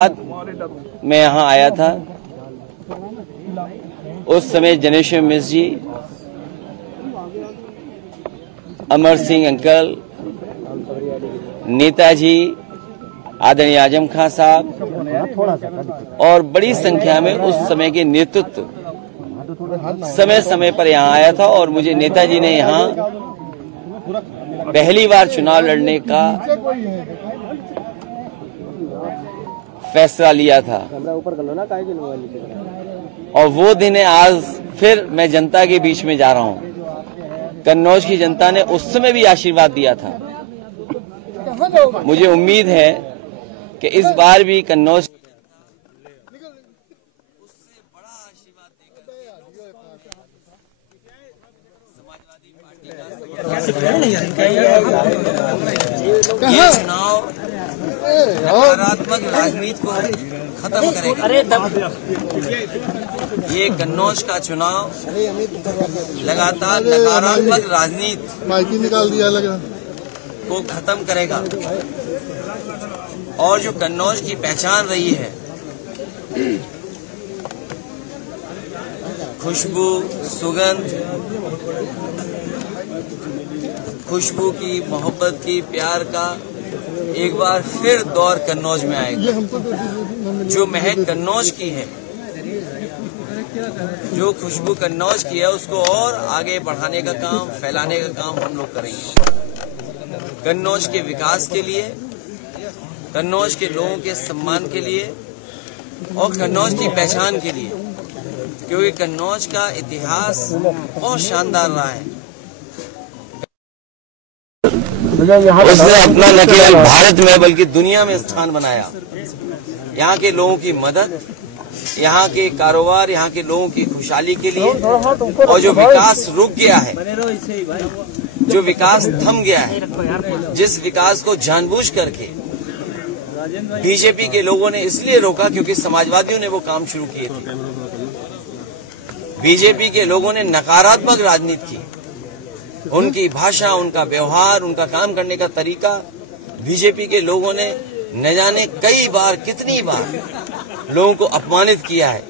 मैं यहाँ आया था। उस समय जनेश्वर मिश्र जी, अमर सिंह अंकल, नेताजी, आदरणीय आजम खां साहब और बड़ी संख्या में उस समय के नेतृत्व समय समय पर यहाँ आया था और मुझे नेताजी ने यहाँ पहली बार चुनाव लड़ने का फैसला लिया था। और वो दिन है आज फिर मैं जनता के बीच में जा रहा हूँ। कन्नौज की जनता ने उस समय भी आशीर्वाद दिया था। मुझे उम्मीद है कि इस बार भी कन्नौज उससे बड़ा आशीर्वाद देकर ये चुनाव नकारात्मक राजनीति को खत्म करेगा। ये कन्नौज का चुनाव लगातार नकारात्मक राजनीति निकाल दिया को खत्म करेगा और जो कन्नौज की पहचान रही है, खुशबू, सुगंध, खुशबू की, मोहब्बत की, प्यार का एक बार फिर दौर कन्नौज में आएगा। जो महक कन्नौज की है, जो खुशबू कन्नौज की है, उसको और आगे बढ़ाने का काम, फैलाने का काम हम लोग करेंगे। कन्नौज के विकास के लिए, कन्नौज के लोगों के सम्मान के लिए और कन्नौज की पहचान के लिए, क्योंकि कन्नौज का इतिहास बहुत शानदार रहा है। उसने अपना न केवल भारत में बल्कि दुनिया में स्थान बनाया। यहाँ के लोगों की मदद, यहाँ के कारोबार, यहाँ के लोगों की खुशहाली के लिए। और जो विकास रुक गया है, जो विकास थम गया है, जिस विकास को जानबूझ करके बीजेपी के लोगों ने इसलिए रोका क्योंकि समाजवादियों ने वो काम शुरू किए थे। बीजेपी के लोगों ने नकारात्मक राजनीति की। उनकी भाषा, उनका व्यवहार, उनका काम करने का तरीका, बीजेपी के लोगों ने न जाने कई बार, कितनी बार लोगों को अपमानित किया है।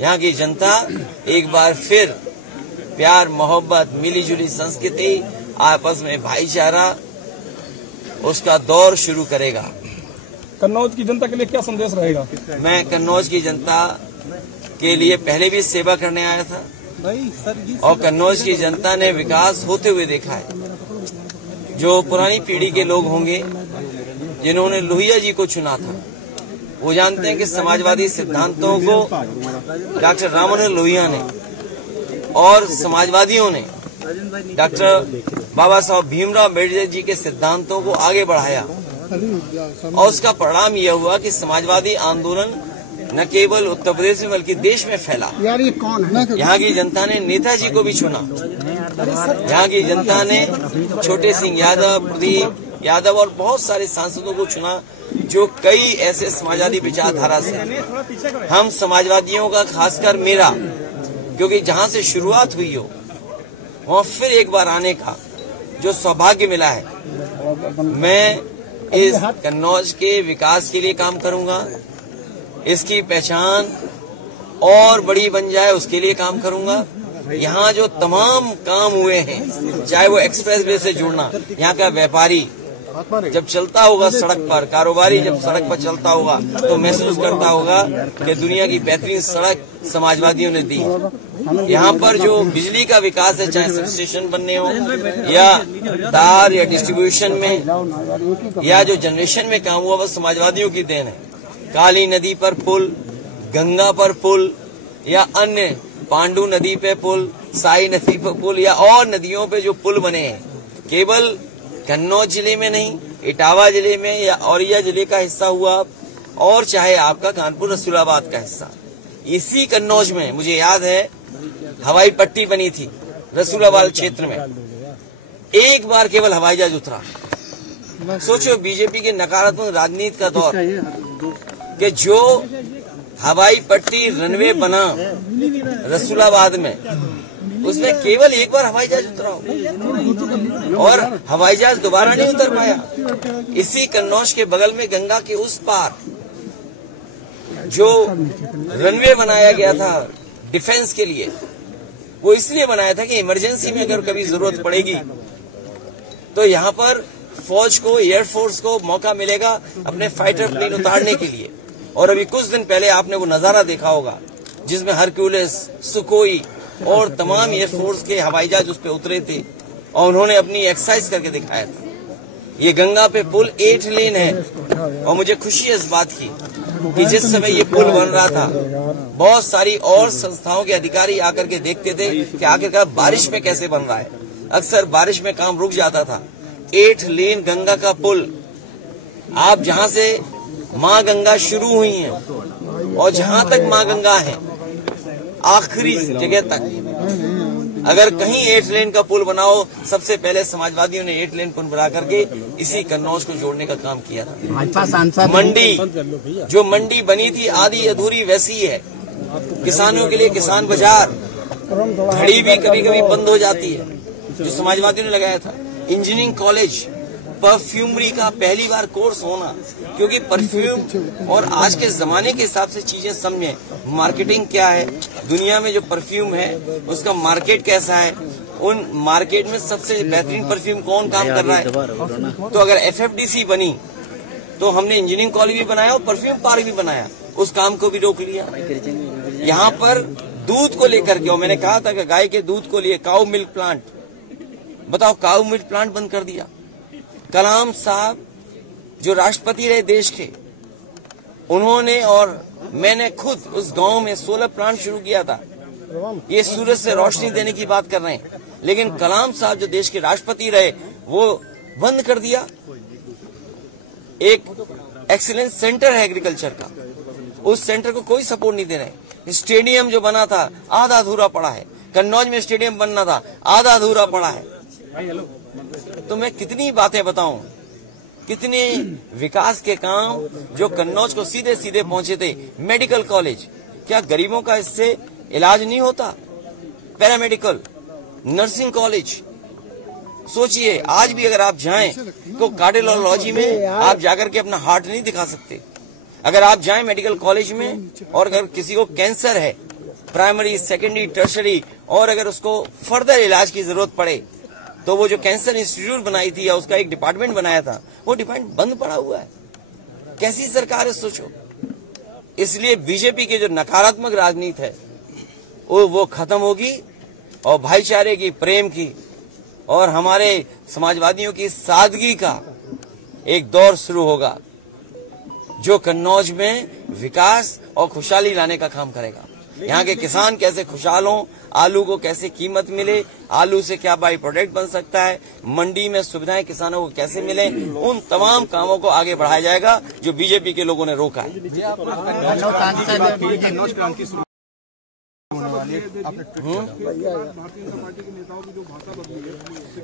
यहाँ की जनता एक बार फिर प्यार, मोहब्बत, मिलीजुली संस्कृति, आपस में भाईचारा, उसका दौर शुरू करेगा। कन्नौज की जनता के लिए क्या संदेश रहेगा? मैं कन्नौज की जनता के लिए पहले भी सेवा करने आया था और कन्नौज की जनता ने विकास होते हुए देखा है। जो पुरानी पीढ़ी के लोग होंगे जिन्होंने लोहिया जी को चुना था, वो जानते हैं कि समाजवादी सिद्धांतों को डॉक्टर राम मनोहर लोहिया ने और समाजवादियों ने डॉक्टर बाबा साहब भीमराव अम्बेडकर जी के सिद्धांतों को आगे बढ़ाया और उसका परिणाम यह हुआ कि समाजवादी आंदोलन न केवल उत्तर प्रदेश में बल्कि देश में फैला। यार ये कौन है? यहाँ की जनता ने नेताजी को भी चुना। यहाँ की जनता ने छोटे सिंह यादव, प्रदीप यादव और बहुत सारे सांसदों को चुना जो कई ऐसे समाजवादी विचारधारा से। हम समाजवादियों का, खासकर मेरा, क्योंकि जहाँ से शुरुआत हुई हो वहाँ फिर एक बार आने का जो सौभाग्य मिला है, मैं इस कन्नौज के विकास के लिए काम करूंगा। इसकी पहचान और बड़ी बन जाए उसके लिए काम करूंगा। यहाँ जो तमाम काम हुए हैं, चाहे वो एक्सप्रेस वे से जुड़ना, यहाँ का व्यापारी जब चलता होगा सड़क पर, कारोबारी जब सड़क पर चलता होगा तो महसूस करता होगा कि दुनिया की बेहतरीन सड़क समाजवादियों ने दी। यहाँ पर जो बिजली का विकास है, चाहे सब स्टेशन बनने हो या तार या डिस्ट्रीब्यूशन में या जो जनरेशन में काम हुआ, वह समाजवादियों की देन है। काली नदी पर पुल, गंगा पर पुल या अन्य पांडु नदी पे पुल, साई नदी पर पुल या और नदियों पे जो पुल बने हैं, केवल कन्नौज जिले में नहीं, इटावा जिले में या औरैया जिले का हिस्सा हुआ और चाहे आपका कानपुर रसूलाबाद का हिस्सा, इसी कन्नौज में मुझे याद है हवाई पट्टी बनी थी रसूलाबाद क्षेत्र में। एक बार केवल हवाई जहाज उतरा। सोचो बीजेपी के नकारात्मक राजनीति का दौर कि जो हवाई पट्टी, रनवे बना रसूलाबाद में, उसमें केवल एक बार हवाई जहाज उतरा और हवाई जहाज दोबारा नहीं उतर पाया। इसी कन्नौज के बगल में गंगा के उस पार जो रनवे बनाया गया था डिफेंस के लिए, वो इसलिए बनाया था कि इमरजेंसी में अगर कभी जरूरत पड़ेगी तो यहाँ पर फौज को, एयरफोर्स को मौका मिलेगा अपने फाइटर प्लेन उतारने के लिए। और अभी कुछ दिन पहले आपने वो नजारा देखा होगा जिसमें हरक्यूलिस, सुकोई और तमाम एयरफोर्स के हवाई जहाज उस पर उतरे थे और उन्होंने अपनी एक्सरसाइज करके दिखाया था। ये गंगा पे पुल 8 लेन है और मुझे खुशी है इस बात की कि जिस समय ये पुल बन रहा था बहुत सारी और संस्थाओं के अधिकारी आकर के देखते थे कि आखिरकार बारिश में कैसे बन रहा है। अक्सर बारिश में काम रुक जाता था। 8 लेन गंगा का पुल, आप जहां से माँ गंगा शुरू हुई है और जहां तक माँ गंगा है आखिरी जगह तक, अगर कहीं 8 लेन का पुल बनाओ, सबसे पहले समाजवादियों ने 8 लेन पुल बना करके इसी कन्नौज को जोड़ने का काम किया था। मंडी, जो मंडी बनी थी आधी अधूरी वैसी है। किसानों के लिए किसान बाजार, घड़ी भी कभी कभी बंद हो जाती है जो समाजवादियों ने लगाया था। इंजीनियरिंग कॉलेज, परफ्यूमरी का पहली बार कोर्स होना, क्योंकि परफ्यूम और आज के जमाने के हिसाब से चीजें समझें, मार्केटिंग क्या है, दुनिया में जो परफ्यूम है उसका मार्केट कैसा है, उन मार्केट में सबसे बेहतरीन परफ्यूम कौन काम कर रहा है। तो अगर FFDC बनी तो हमने इंजीनियरिंग कॉलेज भी बनाया और परफ्यूम पार्क भी बनाया, उस काम को भी रोक लिया। यहाँ पर दूध को लेकर के, मैंने कहा था कि गाय के दूध को लिए काऊ मिल्क प्लांट, बताओ काऊ मिल्क प्लांट बंद कर दिया। कलाम साहब जो राष्ट्रपति रहे देश के, उन्होंने और मैंने खुद उस गांव में 16 प्लांट शुरू किया था। ये सूरज से रोशनी देने की बात कर रहे हैं, लेकिन कलाम साहब जो देश के राष्ट्रपति रहे वो बंद कर दिया। एक एक्सीलेंस सेंटर है एग्रीकल्चर का, उस सेंटर को कोई सपोर्ट नहीं दे रहे। स्टेडियम जो बना था आधा अधूरा पड़ा है। कन्नौज में स्टेडियम बनना था, आधा अधूरा पड़ा है। तो मैं कितनी बातें बताऊं, कितने विकास के काम जो कन्नौज को सीधे सीधे पहुंचे थे। मेडिकल कॉलेज, क्या गरीबों का इससे इलाज नहीं होता? पैरामेडिकल, नर्सिंग कॉलेज, सोचिए आज भी अगर आप जाएं तो कार्डियोलॉजी में आप जाकर के अपना हार्ट नहीं दिखा सकते। अगर आप जाएं मेडिकल कॉलेज में और अगर किसी को कैंसर है, प्राइमरी, सेकेंडरी, टर्शरी, और अगर उसको फर्दर इलाज की जरूरत पड़े तो वो जो कैंसर इंस्टीट्यूट बनाई थी या उसका एक डिपार्टमेंट बनाया था, वो डिपार्टमेंट बंद पड़ा हुआ है। कैसी सरकार है सोचो। इसलिए बीजेपी की जो नकारात्मक राजनीति है वो खत्म होगी और भाईचारे की, प्रेम की और हमारे समाजवादियों की सादगी का एक दौर शुरू होगा जो कन्नौज में विकास और खुशहाली लाने का काम करेगा। यहाँ के किसान कैसे खुशहाल हों, आलू को कैसे कीमत मिले, आलू से क्या बाई प्रोडक्ट बन सकता है, मंडी में सुविधाएं किसानों को कैसे मिले, उन तमाम कामों को आगे बढ़ाया जाएगा जो बीजेपी के लोगों ने रोका है।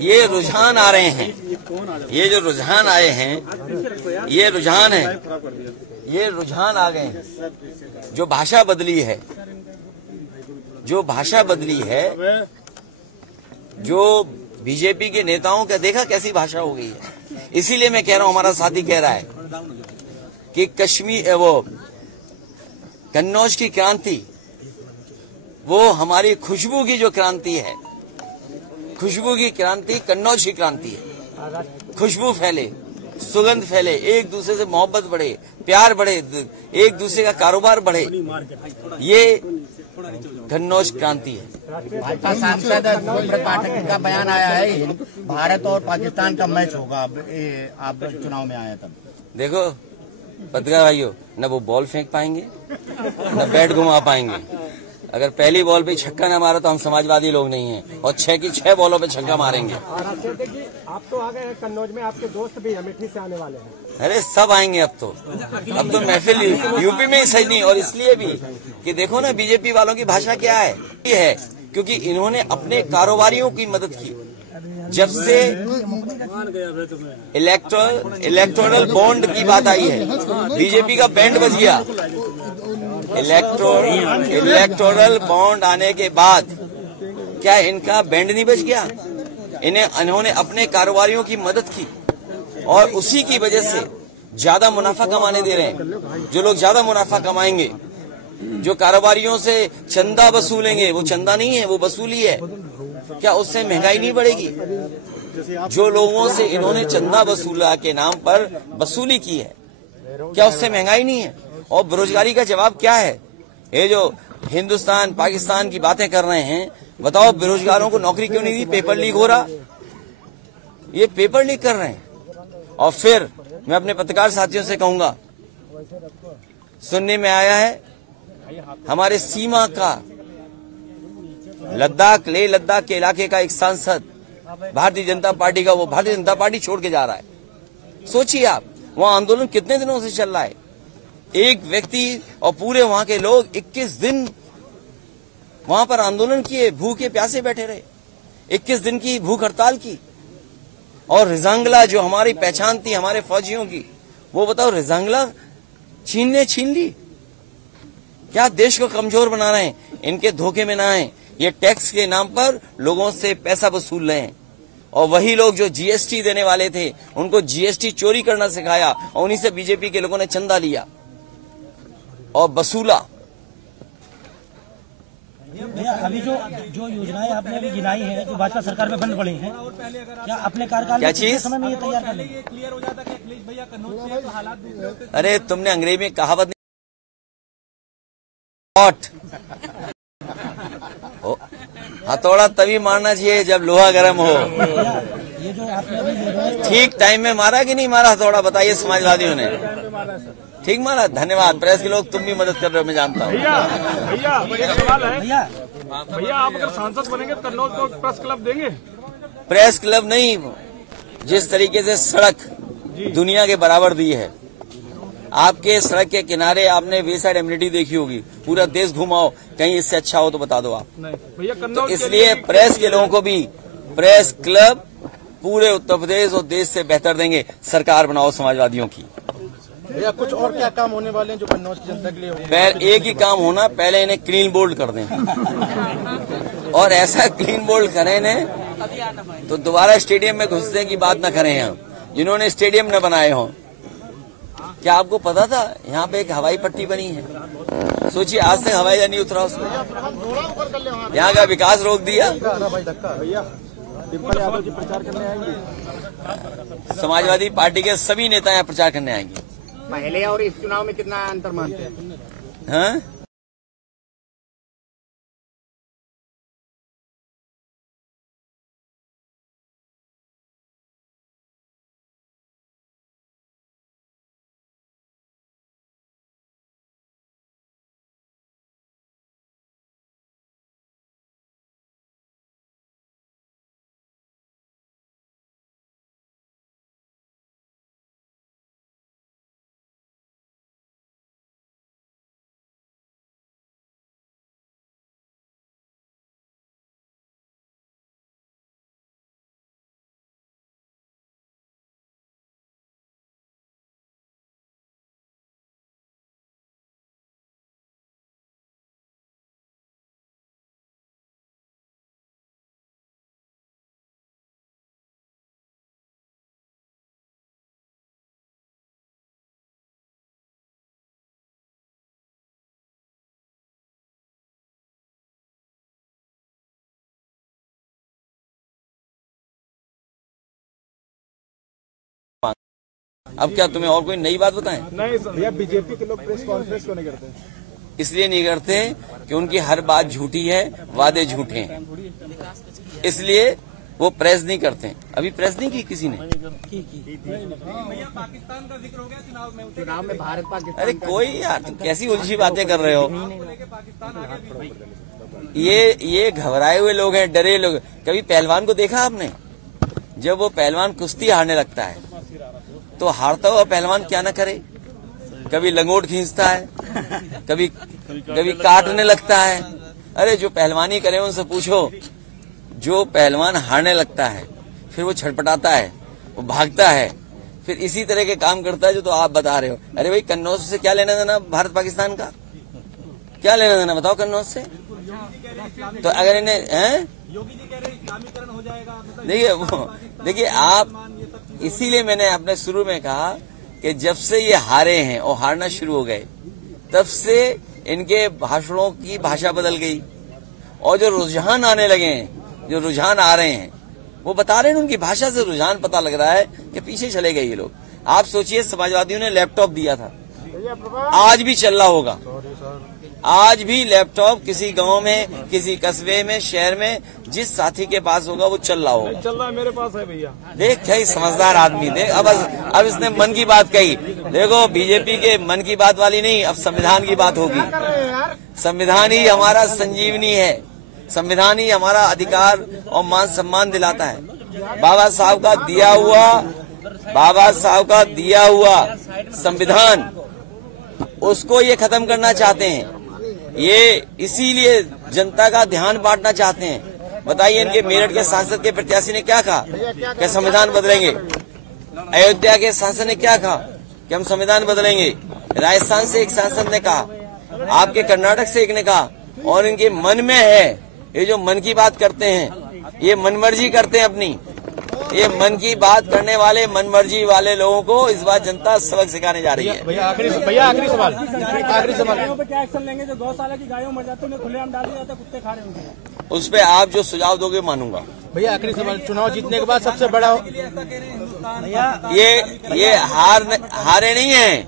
ये रुझान आ रहे हैं, ये जो रुझान आए हैं, ये रुझान है, ये रुझान आ गए हैं। जो भाषा बदली है, जो भाषा बदली है, जो बीजेपी के नेताओं का देखा कैसी भाषा हो गई है। इसीलिए मैं कह रहा हूं, हमारा साथी कह रहा है कि कश्मीर, वो कन्नौज की क्रांति, वो हमारी खुशबू की जो क्रांति है, खुशबू की क्रांति कन्नौज की क्रांति है। खुशबू फैले, सुगंध फैले, एक दूसरे से मोहब्बत बढ़े, प्यार बढ़े, एक दूसरे का कारोबार बढ़े, ये कन्नौज क्रांति है। भाजपा सांसद सुब्रत पाठक का बयान आया है, भारत और पाकिस्तान का मैच होगा आप चुनाव में आया तब। देखो पत्रकार भाइयों, न वो बॉल फेंक पाएंगे न बैट घुमा पाएंगे। अगर पहली बॉल पे छक्का न मारा तो हम समाजवादी लोग नहीं हैं, और 6 की 6 बॉलों पे छक्का मारेंगे। आप तो आ गए हैं कन्नौज में, आपके दोस्त भी अमेठी से आने वाले हैं। अरे सब आएंगे अब तो महफिल यूपी में ही सही नहीं। और इसलिए भी कि देखो ना बीजेपी वालों की भाषा क्या है, ये है क्योंकि इन्होंने अपने कारोबारियों की मदद की। जब से इलेक्टोरल बॉन्ड की बात आई है, बीजेपी का बैंड बज गया। इलेक्टोरल बॉन्ड आने के बाद क्या इनका बैंड नहीं बज गया? इन्होंने अपने कारोबारियों की मदद की और उसी की वजह से ज्यादा मुनाफा कमाने दे रहे हैं। जो लोग ज्यादा मुनाफा कमाएंगे, जो कारोबारियों से चंदा वसूलेंगे, वो चंदा नहीं है, वो वसूली है। क्या उससे महंगाई नहीं बढ़ेगी? जो लोगों से इन्होंने चंदा वसूला के नाम पर वसूली की है, क्या उससे महंगाई नहीं है? और बेरोजगारी का जवाब क्या है? ये जो हिंदुस्तान पाकिस्तान की बातें कर रहे हैं, बताओ बेरोजगारों को नौकरी क्यों नहीं दी? पेपर लीक हो रहा, ये पेपर लीक कर रहे हैं। और फिर मैं अपने पत्रकार साथियों से कहूंगा, सुनने में आया है हमारे सीमा का लद्दाख, लेह लद्दाख के इलाके का एक सांसद भारतीय जनता पार्टी का, वो भारतीय जनता पार्टी छोड़ के जा रहा है। सोचिए आप, वहां आंदोलन कितने दिनों से चल रहा है। एक व्यक्ति और पूरे वहां के लोग 21 दिन वहां पर आंदोलन किए, भूखे प्यासे बैठे रहे, 21 दिन की भूख हड़ताल की। और रिजांगला जो हमारी पहचान थी हमारे फौजियों की, वो बताओ रिजांगला छीन ली। क्या देश को कमजोर बना रहे हैं? इनके धोखे में ना आए। ये टैक्स के नाम पर लोगों से पैसा वसूल रहे हैं। और वही लोग जो जीएसटी देने वाले थे, उनको जीएसटी चोरी करना सिखाया और उन्हीं से बीजेपी के लोगों ने चंदा लिया और वसूला। भैया अभी जो योजनाएं आपने अभी गिनाई है, जो भाजपा सरकार में बंद पड़ी हैं, क्या अपने कार्यकाल क्या में चीज समय में ये तैयार कर लेंगे? अरे तुमने अंग्रेजी में कहावत नहीं, हथौड़ा तभी मारना चाहिए जब लोहा गर्म हो। ये जो आपने अभी ठीक टाइम में मारा कि नहीं मारा हथौड़ा? बताइए समाजवादियों ने। ठीक मारा, धन्यवाद। प्रेस के लोग तुम भी मदद कर रहे हो, मैं जानता हूँ। भैया एक सवाल है भैया भैया, आप अगर सांसद बनेंगे तो कन्नौज को प्रेस क्लब देंगे? प्रेस क्लब नहीं, जिस तरीके से सड़क दुनिया के बराबर दी है, आपके सड़क के किनारे आपने वे साइड एम्यूनिटी देखी होगी, पूरा देश घुमाओ, कहीं इससे अच्छा हो तो बता दो आप। नहीं भैया, तो कन्नौज इसलिए प्रेस के लोगों को भी प्रेस क्लब पूरे उत्तर प्रदेश और देश से बेहतर देंगे। सरकार बनाओ समाजवादियों की। भैया कुछ और क्या काम होने वाले हैं जो कन्नौज की जनता के लिए होंगे? एक ही काम होना, पहले इन्हें क्लीन बोल्ड कर दें। और ऐसा क्लीन बोल्ड करें इन्हें तो दोबारा स्टेडियम में घुसने की बात न करें। हम जिन्होंने स्टेडियम न बनाए हों, क्या आपको पता था यहाँ पे एक हवाई पट्टी बनी है? सोचिए, आज तक हवाई जहाज नहीं उतरा उसमें, यहाँ का विकास रोक दिया। समाजवादी पार्टी के सभी नेता यहाँ प्रचार करने आएंगे। पहले और इस चुनाव में कितना अंतर मानते हैं? हाँ, अब क्या तुम्हें और कोई नई बात बताएं? नहीं सर। भैया बीजेपी के लोग प्रेस कॉन्फ्रेंस क्यों नहीं करते? इसलिए नहीं करते कि उनकी हर बात झूठी है, वादे झूठे हैं, इसलिए वो प्रेस नहीं करते। अभी प्रेस नहीं की किसी ने। पाकिस्तान का जिक्र हो गया चुनाव में भारत पाकिस्तान। अरे कोई यार, तुम कैसी उलझी बातें कर रहे हो? ये घबराए हुए लोग हैं, डरे लोग। कभी पहलवान को देखा आपने? जब वो पहलवान कुश्ती हारने लगता है तो हारता हुआ पहलवान क्या न करे, कभी लंगोट खींचता है, कभी काटने लगता है। अरे जो पहलवानी करे उनसे पूछो। जो पहलवान हारने लगता है फिर वो छटपटाता है, वो भागता है, फिर इसी तरह के काम करता है जो तो आप बता रहे हो। अरे भाई, कन्नौज से क्या लेना देना भारत पाकिस्तान का? क्या लेना देना बताओ कन्नौज से? तो अगर इन्हें योगी जी कह रहे इस्लामीकरण हो जाएगा। देखिए आप, इसीलिए मैंने अपने शुरू में कहा कि जब से ये हारे हैं और हारना शुरू हो गए, तब से इनके भाषणों की भाषा बदल गई और जो रुझान आने लगे हैं, जो रुझान आ रहे हैं, वो बता रहे हैं, उनकी भाषा से रुझान पता लग रहा है कि पीछे चले गए ये लोग। आप सोचिए, समाजवादियों ने लैपटॉप दिया था, आज भी चल रहा होगा। आज भी लैपटॉप किसी गांव में, किसी कस्बे में, शहर में जिस साथी के पास होगा वो चल रहा होगा। चल रहा है, मेरे पास है भैया। देख क्या समझदार आदमी, देख अब इसने मन की बात कही। देखो, बीजेपी के मन की बात वाली नहीं, अब संविधान की बात होगी। संविधान ही हमारा संजीवनी है, संविधान ही हमारा अधिकार और मान सम्मान दिलाता है। बाबा साहब का दिया हुआ संविधान, उसको ये खत्म करना चाहते हैं। ये इसीलिए जनता का ध्यान बांटना चाहते हैं। बताइए, इनके मेरठ के सांसद के प्रत्याशी ने क्या कहा कि संविधान बदलेंगे? अयोध्या के सांसद ने क्या कहा कि हम संविधान बदलेंगे? राजस्थान से एक सांसद ने कहा, आपके कर्नाटक से एक ने कहा। और इनके मन में है, ये जो मन की बात करते हैं, ये मनमर्जी करते हैं अपनी। ये मन की बात करने वाले, मनमर्जी वाले लोगों को इस बार जनता सबक सिखाने जा रही है। भैया आखिरी सवाल पे क्या एक्शन लेंगे? जो गौशाला की गायों मर जाती है, उन्हें खुलेआम डाल दिया जाता है, कुत्ते खा रहे होंगे। उस पर आप जो सुझाव दोगे मानूंगा। भैया आखिरी सवाल, चुनाव जीतने के बाद सबसे बड़ा ये हारे नहीं है,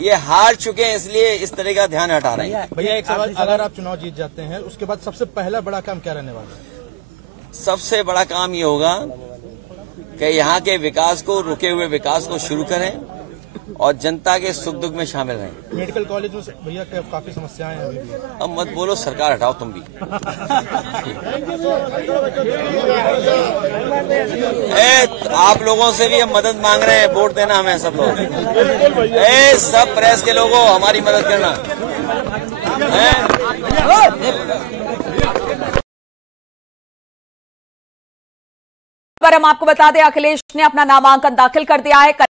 ये हार चुके हैं, इसलिए इस तरह का ध्यान हटा रहे हैं। भैया एक सवाल, अगर आप चुनाव जीत जाते हैं, उसके बाद सबसे पहला बड़ा काम क्या रहने वाला है? सबसे बड़ा काम ये होगा कि यहाँ के विकास को, रुके हुए विकास को शुरू करें और जनता के सुख दुख में शामिल रहें। मेडिकल कॉलेज में भैया काफी समस्याएं हैं अभी भी। अब मत बोलो, सरकार हटाओ तुम भी। आप लोगों से भी हम मदद मांग रहे हैं, वोट देना हमें सब लोग। सब प्रेस के लोगों, हमारी मदद करना। पर हम आपको बता दें, अखिलेश ने अपना नामांकन दाखिल कर दिया है।